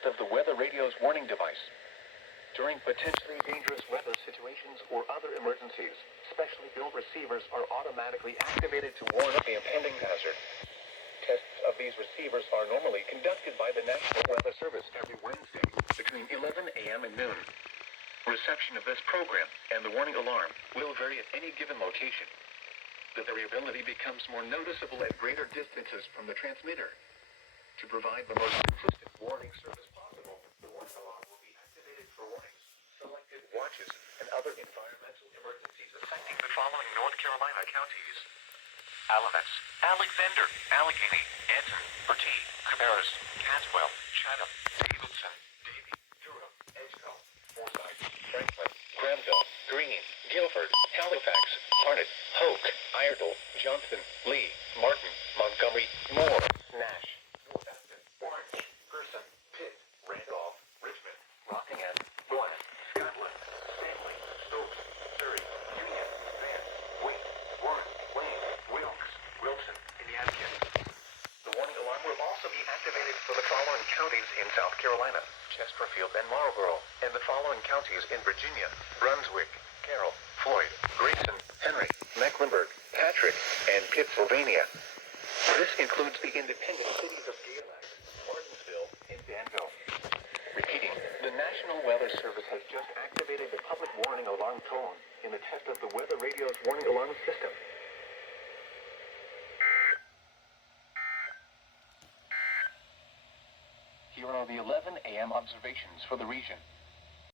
test of the weather radio's warning device. During potentially dangerous weather situations or other emergencies, specially built receivers are automatically activated to warn of the impending hazard. Tests of these receivers are normally conducted by the National Weather Service every Wednesday between 11 a.m. and noon. Reception of this program and the warning alarm will vary at any given location. The variability becomes more noticeable at greater distances from the transmitter. To provide the most consistent warning service possible, the warning alarm will be activated for warnings, selected watches, and other environmental emergencies affecting the following North Carolina counties: Alamance, Alexander, Allegheny, Anson, Bertie, Cabarrus, Caswell, Chatham, Davidson, Davie, Durham, Edgecombe, Forsyth, Franklin, Granville, Greene, Guilford, Halifax, Harnett, Hoke, Iredell, Johnston, Lee, Martin, Montgomery, Moore, Nash, Northampton, Orange, Person, Pitt, Randolph, Richmond, Rockingham, Boyne, Scotland, Stanley, Stokes, Surrey, Union, Van, Wayne, Warren, Wayne, Wilkes, Wilson, Indianapolis. The warning alarm will also be activated for the following counties in South Carolina: Chesterfield and Marlborough, and the following counties in Virginia: Brunswick, Carroll, Floyd, Grayson, Henry, Mecklenburg, Patrick, and Pittsylvania. This includes the independent cities of Galax, Martinsville, and Danville. Repeating, the National Weather Service has just activated the public warning alarm tone in the test of the weather radio's warning alarm system. Here are the 11 a.m. observations for the region.